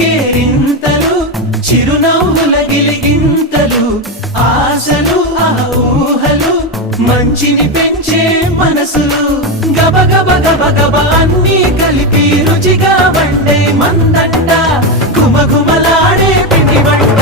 కేరింతలు చిరునవ్వుల గిలిగింతలు ఆశలు ఆ ఊహలు మంచిని పెంచే మనసులు గబ గబ గబ గబ అన్నీ కలిపి రుచిగా వండే మందంట గుమగుమలాడే పిండి వంట